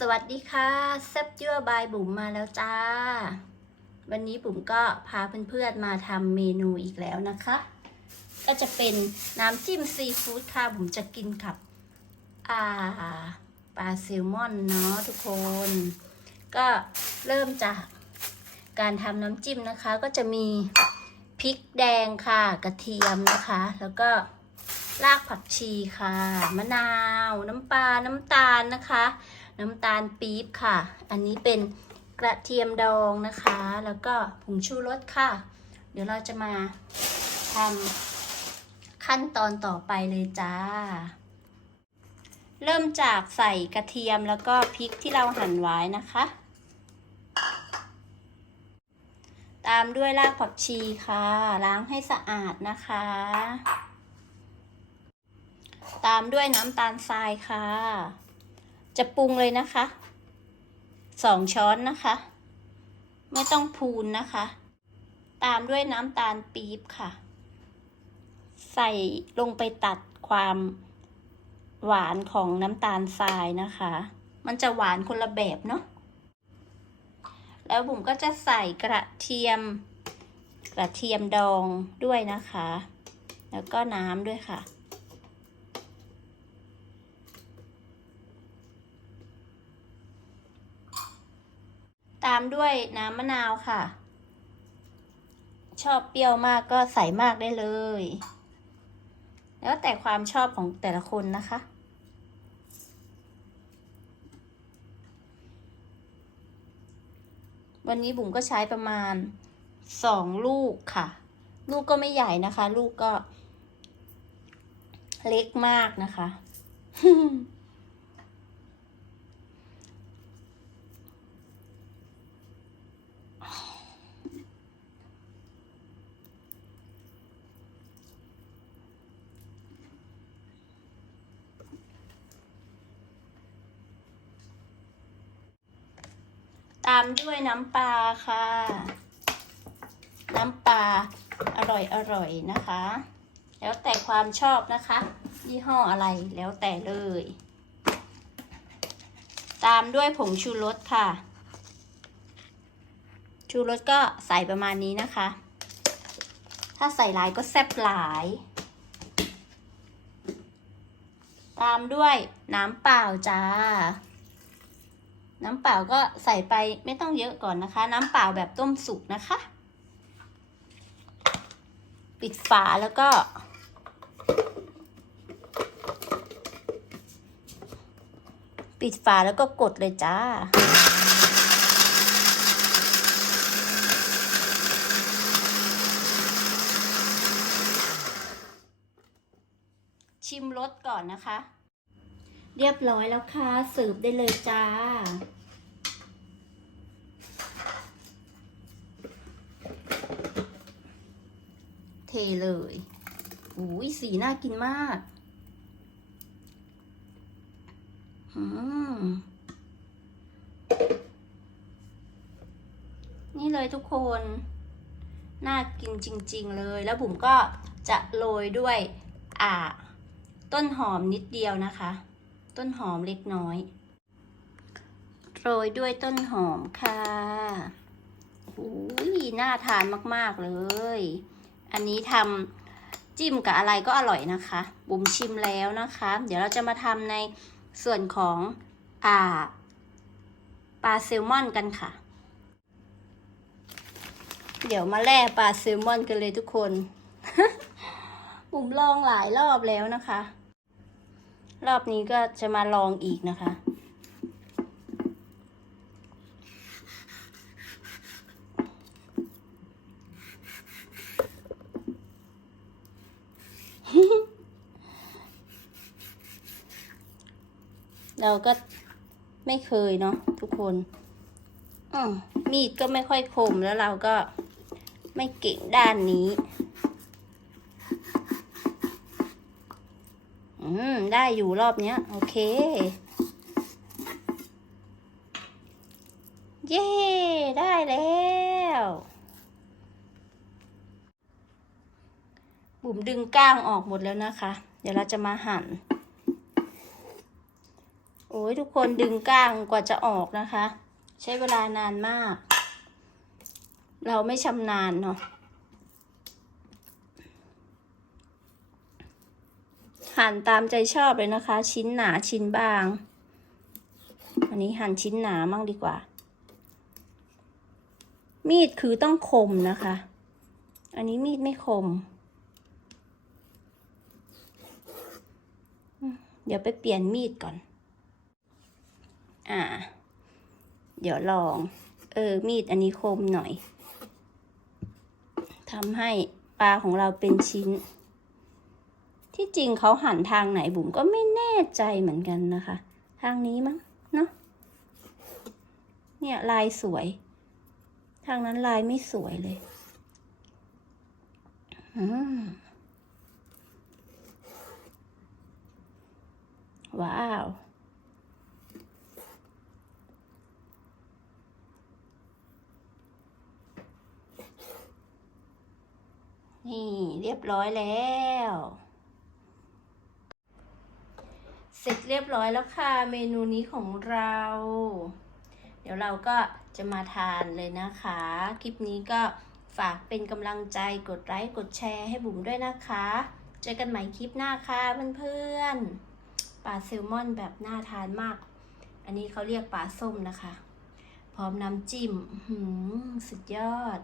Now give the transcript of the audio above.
สวัสดีค่ะแซบยั่วบายบุ๋มมาแล้วจ้า วันนี้บุ๋มก็พาเพื่อนๆมาทำเมนูอีกแล้วนะคะ ก็จะเป็นน้ำจิ้มซีฟู้ดค่ะบุ๋มจะกินกับอ่าปลาแซลมอนเนาะทุกคน ก็เริ่มจากการทำน้ำจิ้มนะคะ ก็จะมีพริกแดงค่ะ กระเทียมนะคะ แล้วก็รากผักชีค่ะ มะนาว น้ำปลา น้ำตาลนะคะ น้ำตาลปี๊บค่ะ อันนี้เป็นกระเทียมดองนะคะ แล้วก็ผงชูรสค่ะ เดี๋ยวเราจะมาทำขั้นตอนต่อไปเลยจ้า เริ่มจากใส่กระเทียมแล้วก็พริกที่เราหั่นไว้นะคะ ตามด้วยรากผักชีค่ะ ล้างให้สะอาดนะคะ ตามด้วยน้ำตาลทรายค่ะ จะปรุงเลยนะคะสองช้อนนะคะ ไม่ต้องพูนนะคะ ตามด้วยน้ำตาลปี๊บค่ะ ใส่ลงไปตัดความหวานของน้ำตาลทรายนะคะ มันจะหวานคนละแบบเนาะแล้วบุ๋มก็จะใส่กระเทียม กระเทียมดองด้วยนะคะ แล้วก็น้ำด้วยค่ะ ตามด้วยน้ำมะนาวค่ะ ชอบเปรี้ยวมากก็ใส่มากได้เลย แล้วแต่ความชอบของแต่ละคนนะคะ วันนี้บุ๋มก็ใช้ประมาณสองลูกค่ะ ลูกก็ไม่ใหญ่นะคะ ลูกก็เล็กมากนะคะ ตามด้วยน้ำปลาค่ะ น้ำปลาอร่อยอร่อยนะคะ แล้วแต่ความชอบนะคะ ยี่ห้ออะไรแล้วแต่เลย ตามด้วยผงชูรสค่ะ ชูรสก็ใส่ประมาณนี้นะคะ ถ้าใส่หลายก็แซ่บหลาย ตามด้วยน้ำเปล่าจ้า น้ำเปล่าก็ใส่ไปไม่ต้องเยอะก่อนนะคะ น้ำเปล่าแบบต้มสุกนะคะ ปิดฝาแล้วก็ ปิดฝาแล้วก็กดเลยจ้าชิมรสก่อนนะคะ เรียบร้อยแล้วค่ะเสิร์ฟได้เลยจ้า เทเลยอุ้ยสีน่ากินมากอืมนี่เลยทุกคน น่ากินจริง ๆ เลย แล้วบุ๋มก็จะโรยด้วย อ่า ต้นหอมนิดเดียวนะคะ ต้นหอมเล็กน้อย โรยด้วยต้นหอมค่ะอุ้ยน่าทานมาก ๆ เลย อันนี้ทำจิ้มกับอะไรก็อร่อยนะคะ บุ๋มชิมแล้วนะคะ เดี๋ยวเราจะมาทำในส่วนของอ่าปลาแซลมอนกันค่ะ เดี๋ยวมาแล่ปลาแซลมอนกันเลยทุกคน บุ๋มลองหลายรอบแล้วนะคะ รอบนี้ก็จะมาลองอีกนะคะ เราก็ไม่เคยเนาะทุกคนอมมีดก็ไม่ค่อยคมแล้วเราก็ไม่เก่งด้านนี้ อืม ได้อยู่รอบเนี้ย โอเค เย้ ได้แล้ว บุ๋มดึงก้างออกหมดแล้วนะคะ เดี๋ยวเราจะมาหั่น โอ้ยทุกคนดึงก้างกว่าจะออกนะคะ ใช้เวลานานมาก เราไม่ชำนาญเนาะ หั่นตามใจชอบเลยนะคะ ชิ้นหนาชิ้นบาง อันนี้หั่นชิ้นหนามั่งดีกว่า มีดคือต้องคมนะคะ อันนี้มีดไม่คม เดี๋ยวไปเปลี่ยนมีดก่อน อ่า เดี๋ยวลอง เออ มีดอันนี้คมหน่อยทำให้ปลาของเราเป็นชิ้น ที่จริงเขาหันทางไหนบุ๋มก็ไม่แน่ใจเหมือนกันนะคะ ทางนี้มั้งเนาะเนี่ยลายสวย ทางนั้นลายไม่สวยเลยอืมว้าว นี่เรียบร้อยแล้ว เสร็จเรียบร้อยแล้วค่ะ เมนูนี้ของเรา เดี๋ยวเราก็จะมาทานเลยนะคะ คลิปนี้ก็ฝากเป็นกำลังใจกดไลค์กดแชร์ให้บุ๋มด้วยนะคะ เจอกันใหม่คลิปหน้าค่ะเพื่อนๆปลาแซลมอนแบบน่าทานมาก อันนี้เขาเรียกปลาส้มนะคะ พร้อมน้ำจิ้มหือสุดยอด